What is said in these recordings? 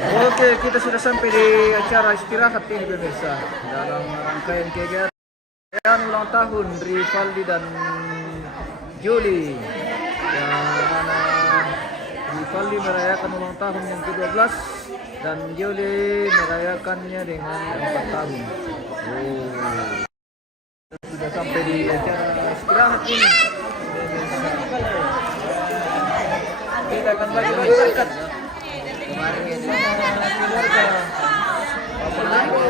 Oke, kita sudah sampai di acara istirahat ini pemirsa. Dalam rangkaian kegiatan ulang tahun Rivaldi dan Juli. Yang mana Rivaldi merayakan ulang tahun yang ke-12 dan Juli merayakannya dengan 4 tahun. Sudah sampai di acara istirahat ini. Kita akan bagi-bagi berkat. Kemarin keluarga. Apa lagi?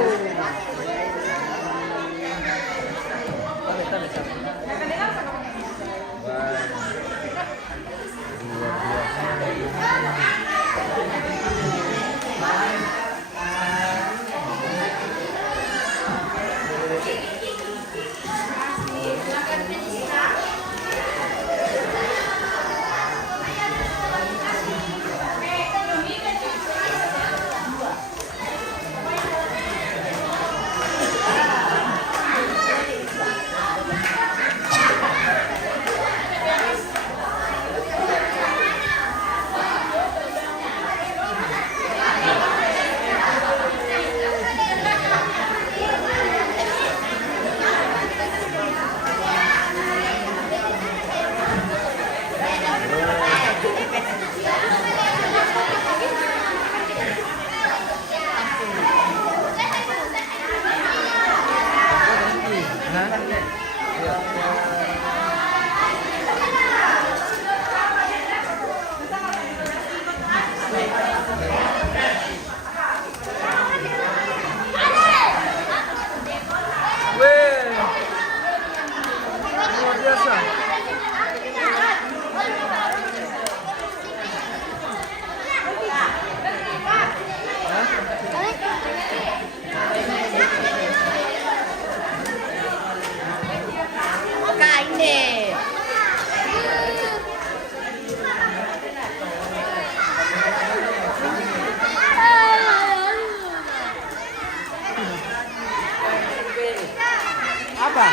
Apa?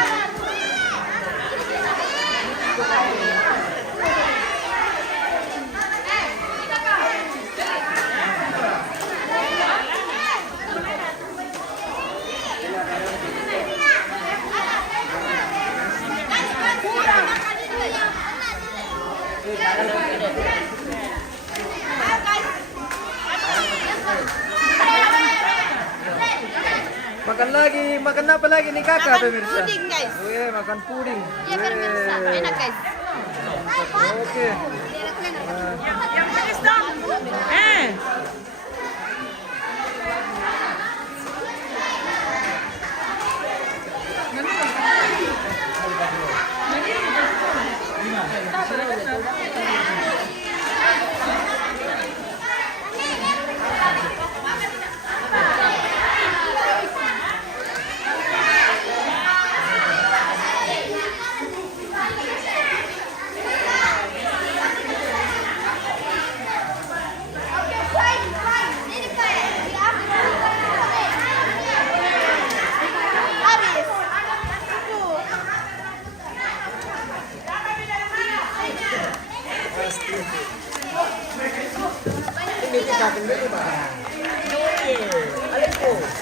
Makan lagi, makan apa lagi nih kakak pemirsa? Puding guys. Weh, makan puding. Iya pemirsa, enak guys. Oke. Yang manis dong.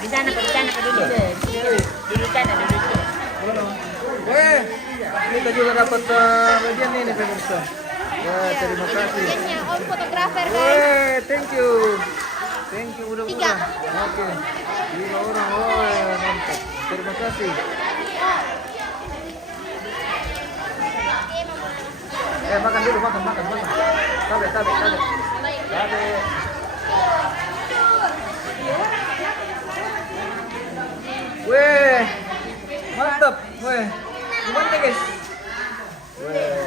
Di sana Pak dulu. Duduk sana. Weh, kita juga dapat bagian ini pemirsa. Wah, terima kasih. Om fotografer guys. Weh, thank you. Thank you udah. 3. Oke. 5 orang. Wah, mantap. Terima kasih. Makan dulu, makan. Tabe. Weh, mantap. Weh, gimana guys? Weh.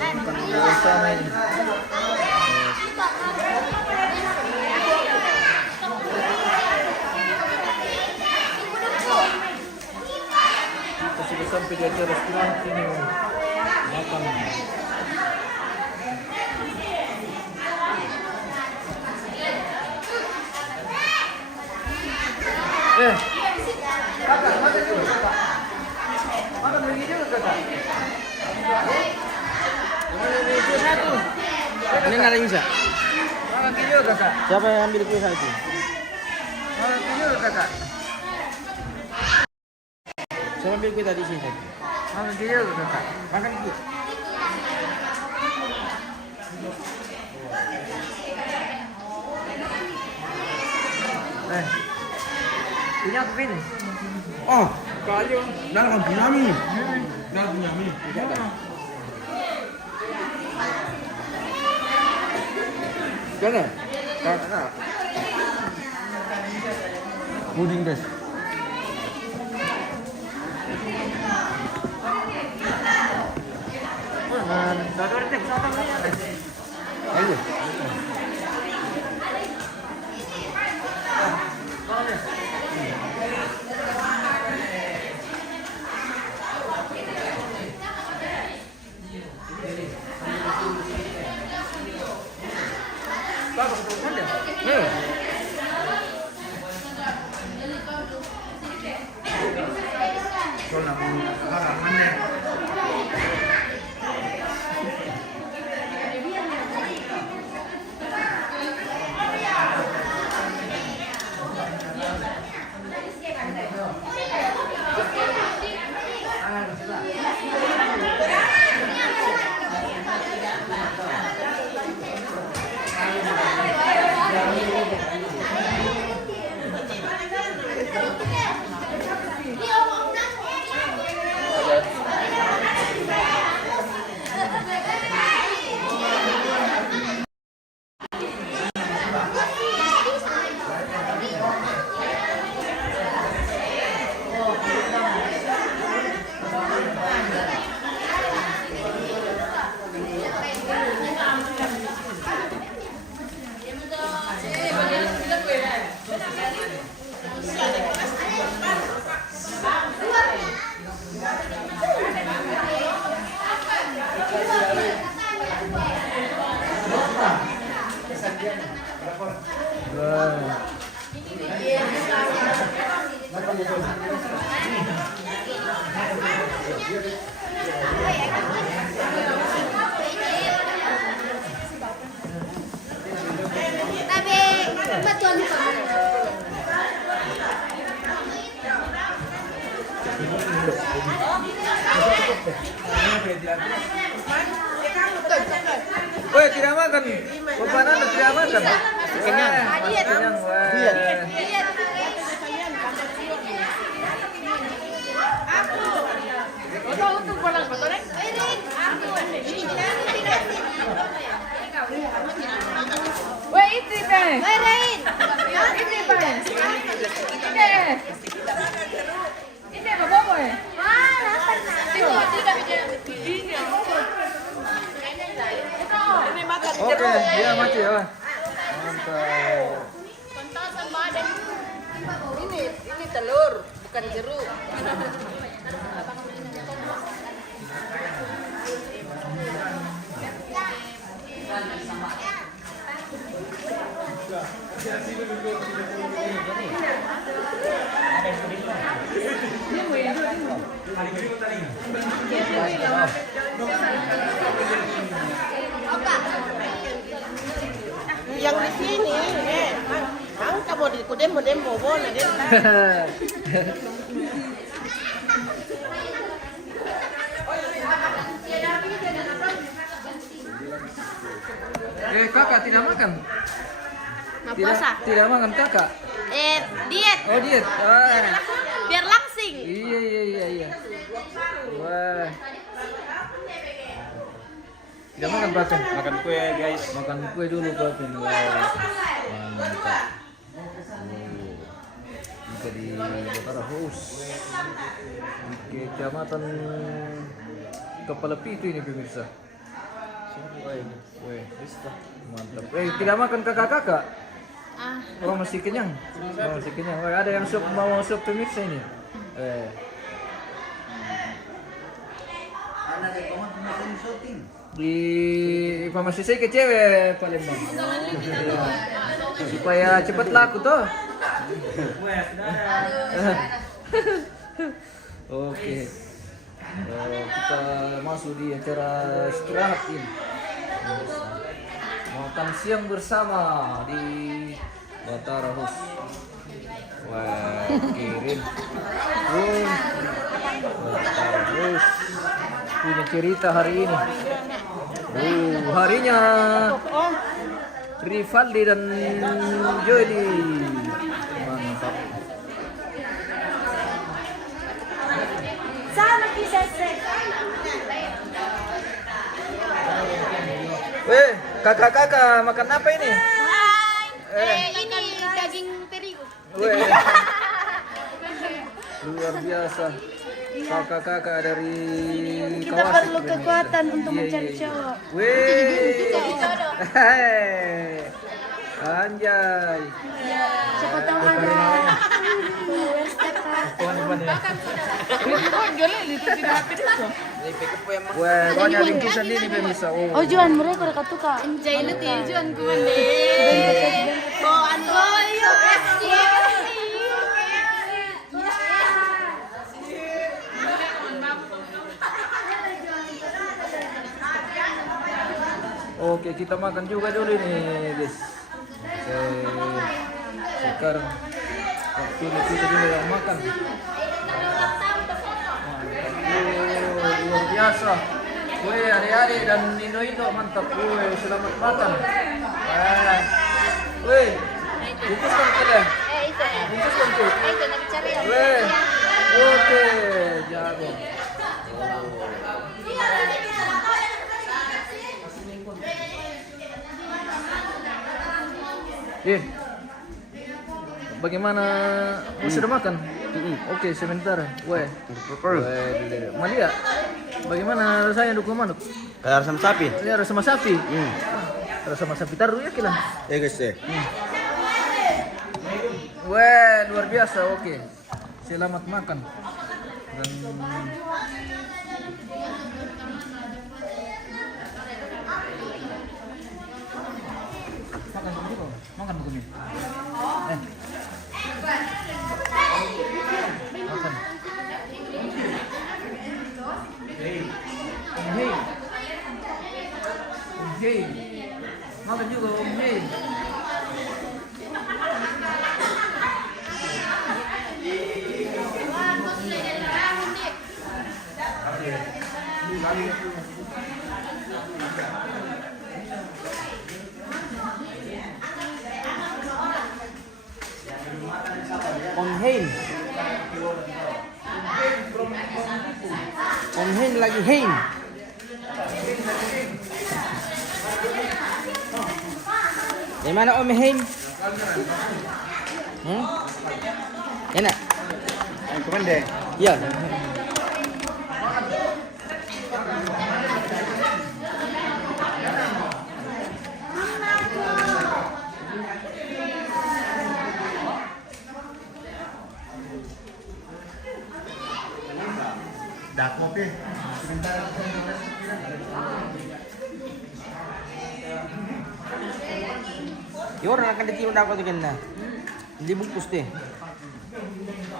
Makan sana ini. Kita sudah sampai di acara istirahat ini. Makan. Kakak, makan dulu kakak. Makan lagi juga kakak. Satu ada yang bisa? Makan tidur kakak. Siapa yang ambil kue satu? Makan tidur kakak. Saya ambil kue tadi sini. Makan tidur kakak. Makan kue. Punya aku ini. Oh, kali dalam punya mi. Dalam punya mi. Tidak ada. Jangan. Karena puding guys. Ayo. Woi, tidak makan. Bapak tidak makan. Kenyang. Kenyang. Weh, itu deh. Ini deh. Ini apa boy? Oke, dia mati ya. Mantap. Ini telur, bukan jeruk. Yang di sini, angka mau di kudem bobo na din. Kakak tidak makan. Tidak makan kakak. Diet. Oh, diet. Biar langsing. Iya. Wah. Tidak makan Papin. Makan kue guys. Makan kue dulu Papin. Wah. Mantap. Juga di Batara House. Di Kecamatan Kepala Pitu ini pemirsa. Weh, mantap. Tidak makan kakak-kakak? Oh, masih kenyang. Oh, masih kenyang. Wah, ada yang mau sup pemirsa ini. Di informasi saya ke cewek Palembang. Supaya cepat laku toh. Oke. Kita masuk di acara istirahat ini. makan siang bersama di Batara House. Wah, kirim. Batara House punya cerita hari ini. Harinya Rivaldi dan Jody. Mantap. Sama kisah saya. Weh, kakak-kakak makan apa ini? Ini daging terigu. Weh, luar biasa. Kakak-kakak dari Kita Kawasaki perlu ini. kekuatan untuk Iya, mencari iya. cowok. Weh, anjay. Siapa tahu ada. Weh, banyak lingkisan ini pemirsa. Oh Juan, mereka udah katuka. Anjay lu Juan kuande. Oh, anu. Oke, kita makan juga dulu nih, guys. Sekarang waktunya kita dulu yang makan. Luar biasa. Weh, adik-adik dan Indo-Indo mantap. Weh, selamat makan. Weh, bungkuskan kita. Bungkuskan tuh. Itu nak cari yang Weh, oke, jago. Bagaimana? Sudah makan? Oke, sebentar. Weh, Malia, bagaimana rasanya dukung manuk? Kayak sama sapi. Ini rasa sama sapi. Rasa sama sapi taruh ya kila. Ya guys ya. Weh, luar biasa. Oke, selamat makan. Dan makan begini. Makan. Hey. Makan juga Om Hey. On Hein. On Hein lagi Hein. Dari mana Om Hein? Enak. Kemana? Iya. Dah kopi. Ya orang akan ditiup dah kopi kena. Dibungkus deh.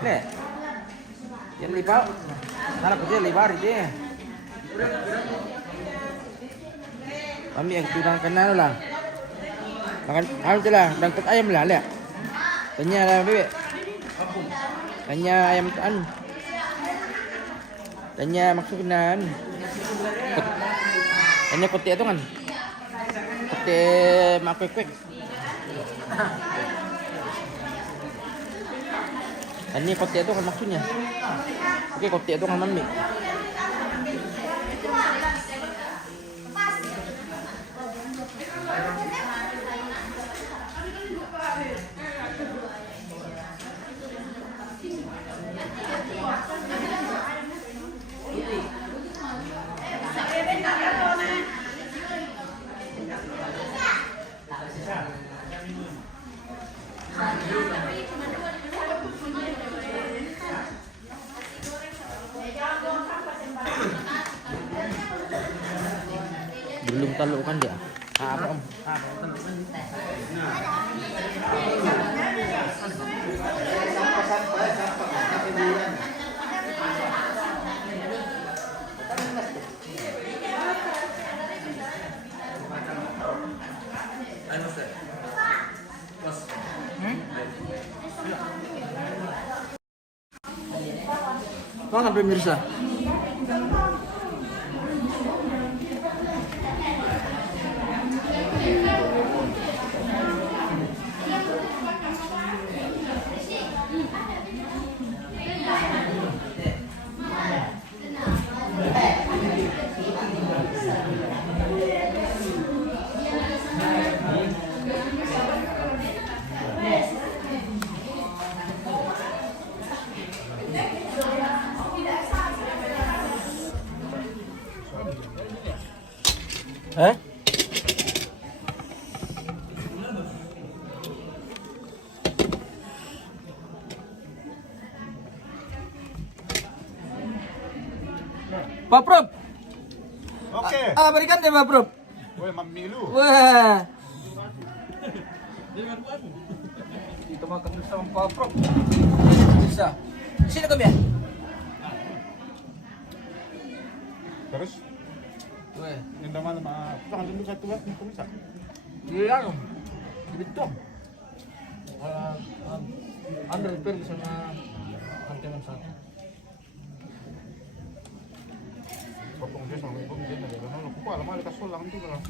Leh. Yang lipat. Mana putih lebar je. Kami yang tudang kena lah. Makan hal tu lah, dangkut ayam lah leh. Tanya lah bebek. Tanya ayam anu. Tanya maksudnya anu. Tanya kotek tu kan. Kotek mak kwek-kwek. Tanya kotek tu kan maksudnya. Okey, kotek tu kan mami. Belum taluk kan dia? Apa om? makan pemirsa. Eh? Pak Prof. Oke. Berikan deh Pak Prof. Woi, mamilu. Wah. Kita makan bersama Pak Prof. Bisa. Sini kami ya. Terus Wah. yang mana mah jangan dulu satu buat bisa. Iya, di Bitong. Andre pergi sama anteman satu. Potong dia sama ibu dia ada karena aku lama ada kasih ulang tuh lah.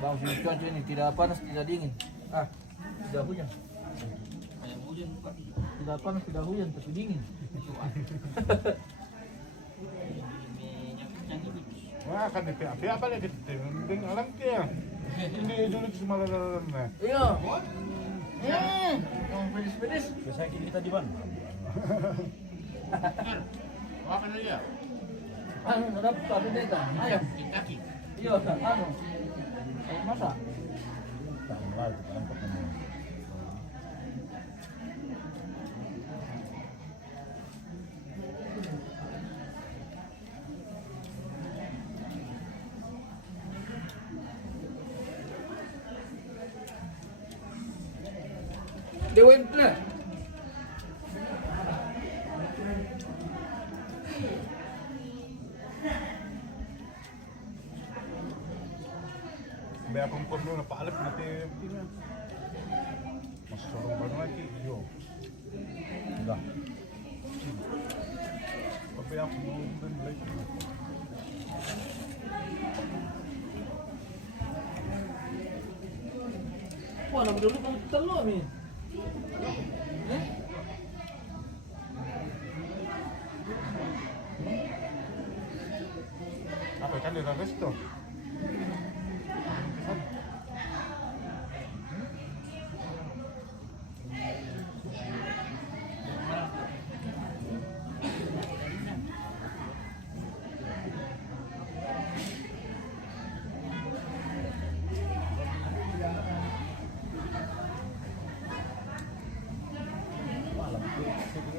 Bang, cuaca ini tidak panas, tidak dingin. Tidak hujan. Tidak panas, tidak hujan, tapi dingin. Wah, kan di PAP apa lagi kita mending alam dia. Ini dulu cuma lalu. Iya. Yang pedis-pedis. Biasa kita di mana? Wah, kan dia. Ada apa beda? Ayam. Kaki. Iya, ayam masak. Dewa internet. Biar kumpul dulu Pak Alif nanti ini. Mas sorong baru lagi. Yo. Udah. Tapi aku mau lagi. Wah, nak dulu kamu telur ni. Apa kan di resto?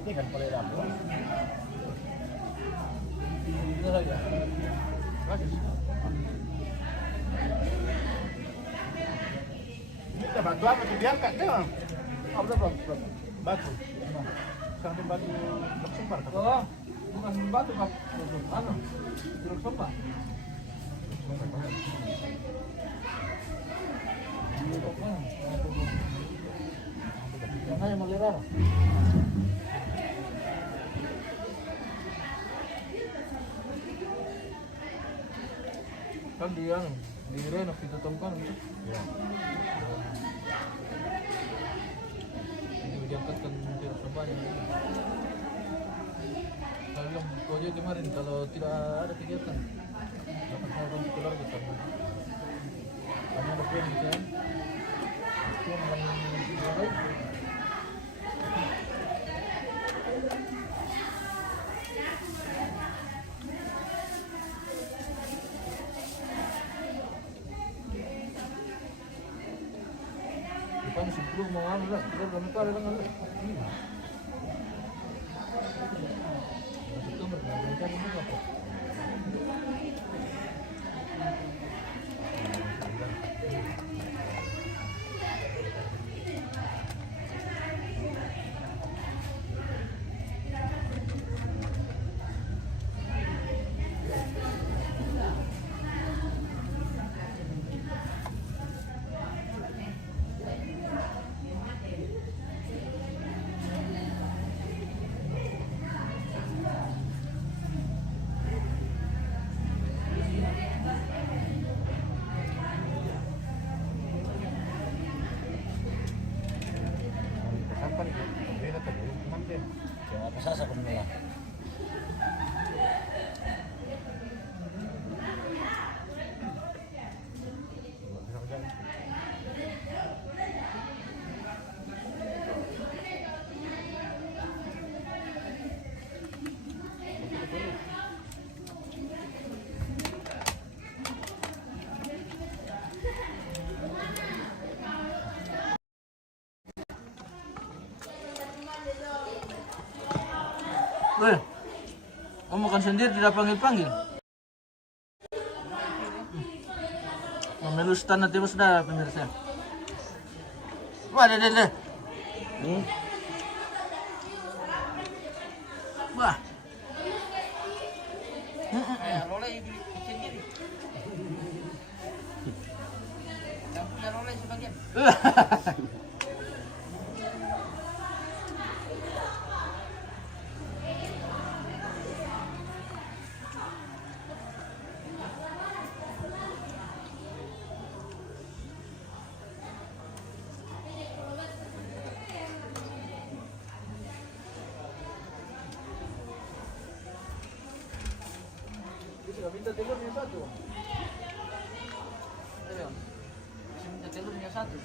Ini kan pada dapur. Bagus. Kita bantu apa tuh diangkat dia? Apa bang? Batu. Sampai batu bersumbar kan? Oh, bukan batu kap. Anu, jeruk sopa. Jangan melirah. Kan dia di renov ditutup bisa. Ya. Ini diangkatkan jeruk sopanya. Saya bilang kau aja kemarin kalau tidak ada kegiatan dapat hal keluarga sama. Kamu ada plan gitu kan? Itu yang Bukan sebelum mau anu lah, kita belum tahu ada tanggal. September, nanti ini apa? Apa sasa kung nila? Weh, kamu makan sendiri tidak panggil-panggil. Memelustan nanti sudah pemirsa. Wah, deh. Wah. Lola sendiri. Yang punya Lola sebagian. Minta telurnya satu. Ayo. Minta telurnya satu.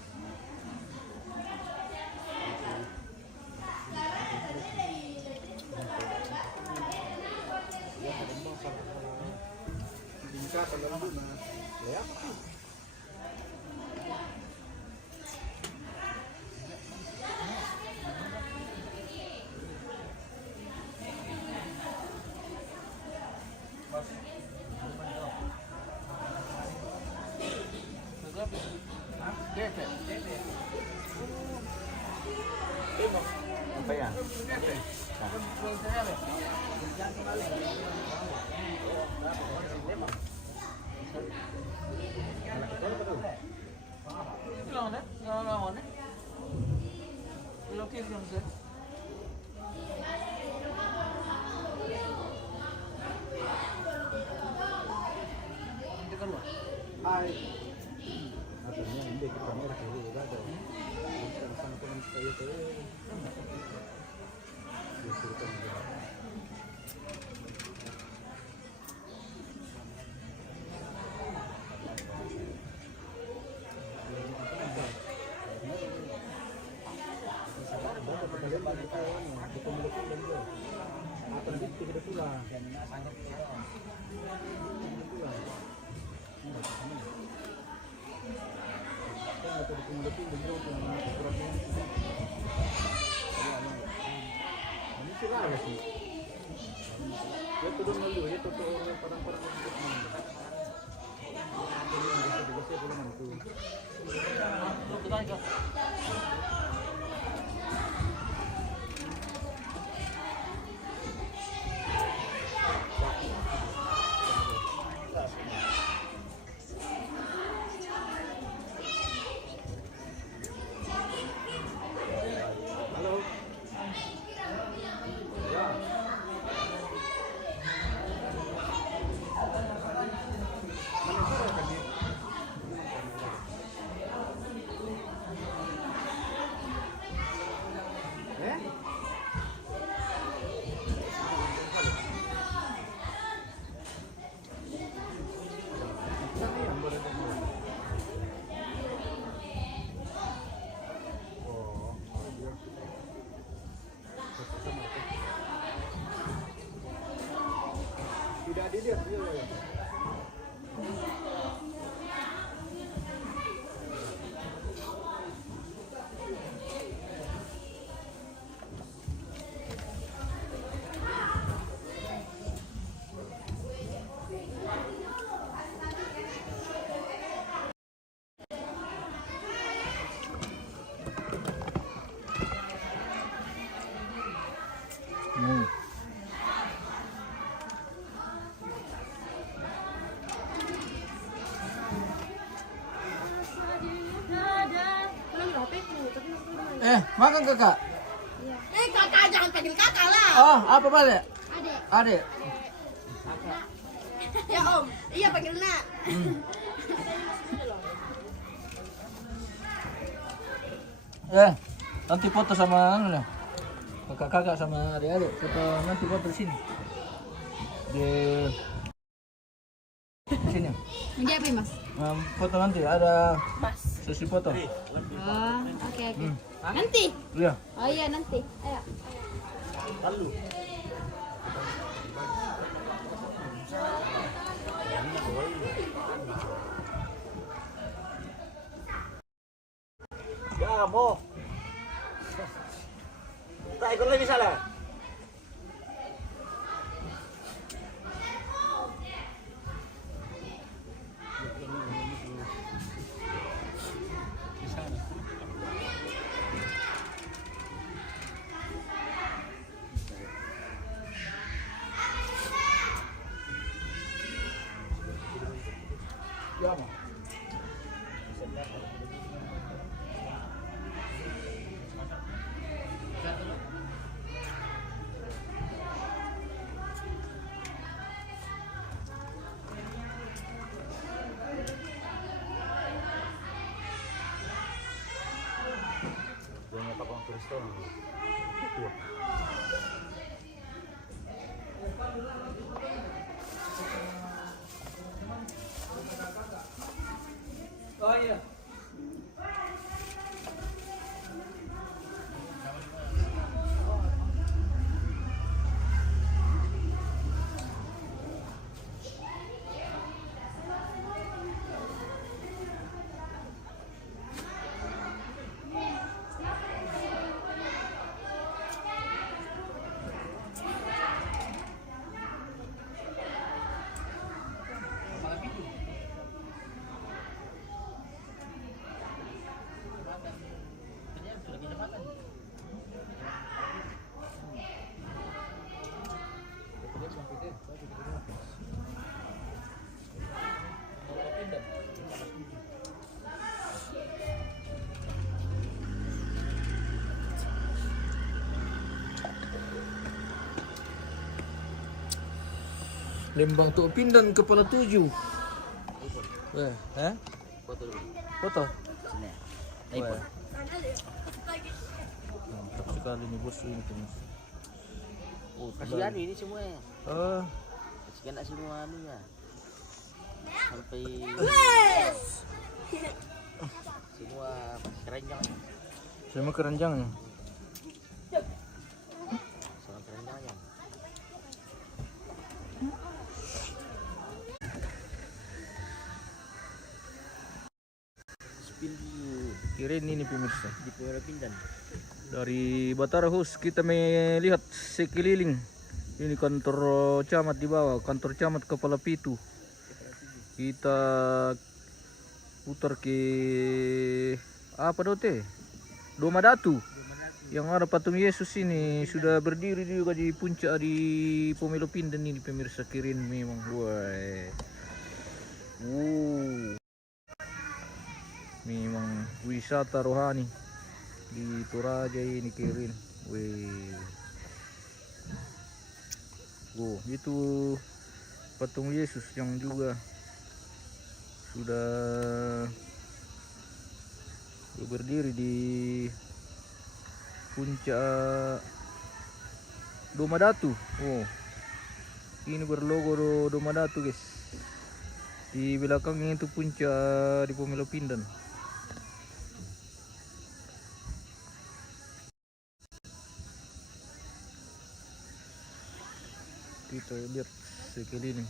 Apa ya? Hindi ko kamera kaya wala daw. Saan ko nang tayo tayo. Tidak dilihat dia. Makan kakak. Kakak jangan panggil kakak lah. Oh, apa balik? Adik. Ya om, iya panggil nak. Nanti foto sama anu lah. kakak-kakak sama adik-adik foto nanti foto di sini di sini. Ini apa Mas? Foto nanti ada sesi foto. Oh, oke. Nanti? Iya. Oh iya nanti. Ayo. Ya, mo. Tak ikut lagi salah. Oh iya. Lembang Tok Pindan kepala 7. Foto dulu. Foto. Sini. Wah. Mantap sekali nih bos ini Mas. Oh, Kasih anu ini semua. Oh, Kasih kena semua anunya. Sampai semua keranjang. sama keranjangnya. Semua keranjangnya. Spill Kirain ini pemirsa. di Pulau Pindan. Dari Batara House kita melihat sekeliling. Ini kantor camat di bawah, kantor camat Kepala Pitu. Kita putar ke apa dote? Doma Datu. Yang ada patung Yesus ini sudah berdiri juga di puncak di Pomelo Pindan ini pemirsa, kirain memang. Wah. Memang wisata rohani di Toraja ini kirain. Itu patung Yesus yang juga sudah berdiri di puncak Doma Datu. Ini berlogo Doma Datu guys. Di belakangnya itu puncak di Pomelo Pindan. Kita lihat sekeliling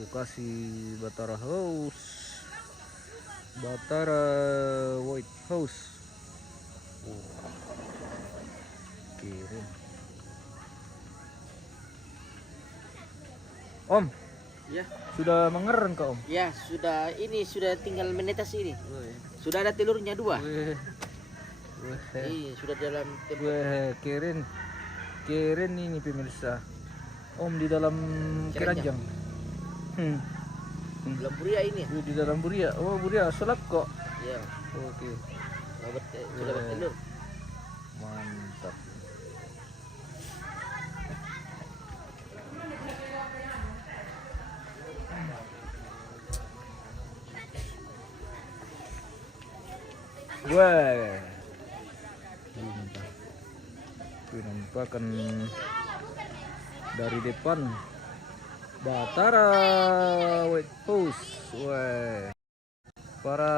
lokasi Batara House, Batara White House. Keren. Om, Ya, sudah mengeren kak Om? ya sudah, ini sudah tinggal menetas ini. Sudah ada telurnya 2. Iya, sudah dalam Keren. Keren ini pemirsa. Om di dalam keranjang. dalam buria ini. Di dalam buria. Oh, buria selap kok. Ya, Oke. sudah bertelur. Mantap. Wah. Penampakan dari depan Batara White House. Wah, para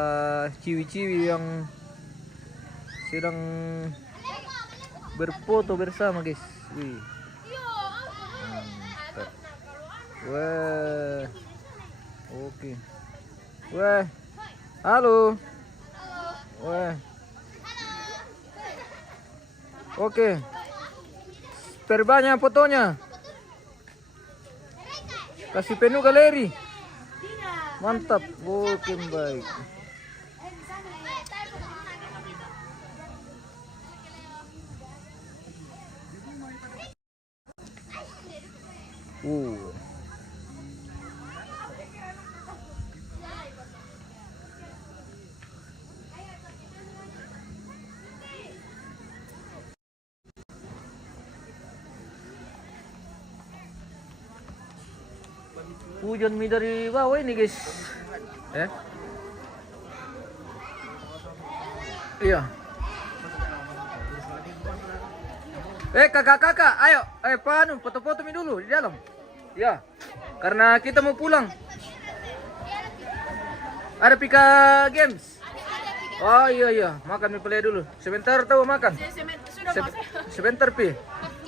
ciwi-ciwi yang sedang berfoto bersama guys. Wih. Mantap. Wah. Oke. Wah. Halo. Wah. Oke. Perbanyak fotonya. Kasih penuh galeri. Mantap. Oke, baik. Hujan mi dari bawah ini guys. Iya. Kakak, ayo, foto-foto mi dulu di dalam. Ya, karena kita mau pulang. Ada Pika Games. Oh iya, makan mi play dulu. Sebentar tahu makan. Sebentar pi.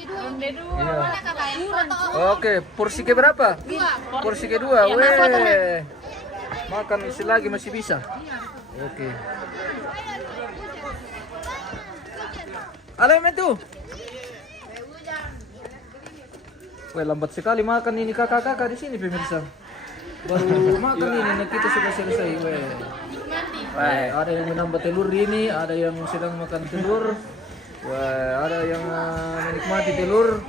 Iya. Oke, porsi ke berapa? Porsi kedua. Weh. Makan lagi masih bisa. Oke. Halo Metu. Weh, lambat sekali makan ini kakak-kakak di sini pemirsa. Baru makan ini, nah kita sudah selesai. Weh. Ada yang menambah telur ini, ada yang sedang makan telur. Wah, ada yang menikmati telur.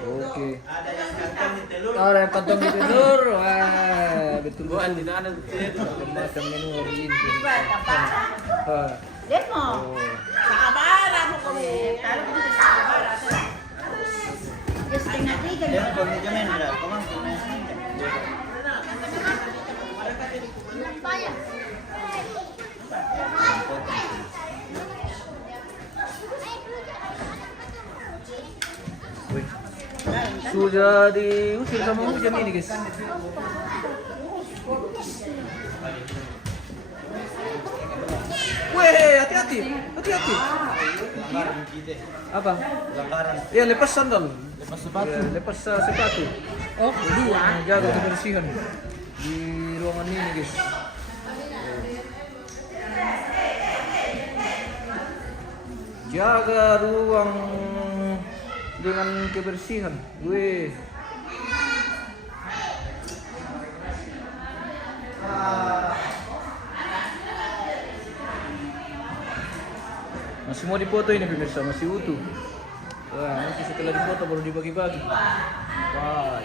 Oke. Ada yang kantong telur. Wah, betul. Macam menu hari ini. Demo. Sabar ako kung talo ko sa sabar. Just tingnan tiga. Wih, sudah diusir sama hujan ini guys. Weh, hati-hati. Apa? Ya, lepas sandal. Lepas sepatu. Ya, lepas sepatu. Oh, dua. Jaga kebersihan di ruangan ini guys. Jaga ruang dengan kebersihan. Wih. Masih mau dipoto ini pemirsa, masih utuh. Wah, nanti setelah dipoto baru dibagi-bagi. Bye.